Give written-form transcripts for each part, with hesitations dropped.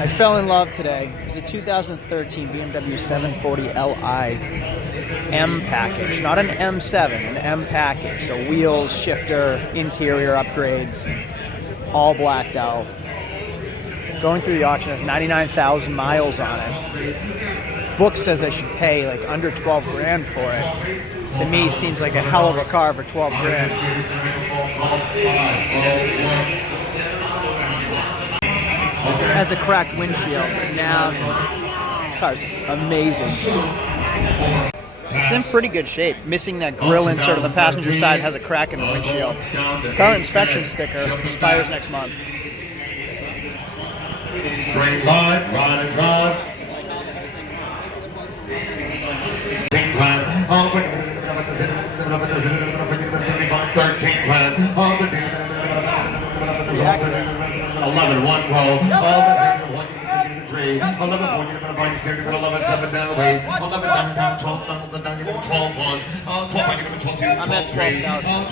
I fell in love today. It's a 2013 BMW 740 Li M package, not an M7, an M package. So wheels, shifter, interior upgrades, all blacked out. Going through the auction, has 99,000 miles on it. Book says I should pay like under 12 grand for it. To me, seems like a hell of a car for 12 grand. It has a cracked windshield. Now, this car's amazing. It's in pretty good shape. Missing that grille insert on the passenger side, has a crack in the windshield. Car inspection sticker expires next month. Green light, ride and drive. Pink line, 13 line, 11, 1 roll, 3, 11, 4, 11, 7, down, 8, 11, 9, 12, 12, 1, 12, 12, 2, I'm at 12,000. 12,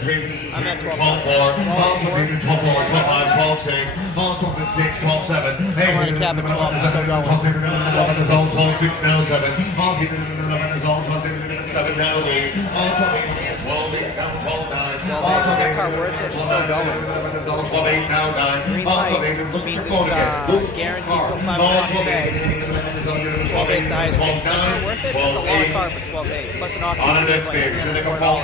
3, I'm at 12, 4, 12, 5, 12, 6, 12, 6, 12, 7, 8, I'm on a cap at 12, it's still going. 12, 6, now 7, 7, now 8, 12, 8, now 12, 9, Is that car worth it? It's still going. 12, 8, now 9, Green light means it's guaranteed till 5 o'clock today. 12.8 is the highest bid. Is that car worth it? It's a lot of car for 12.8. Plus an auction fee of like $304.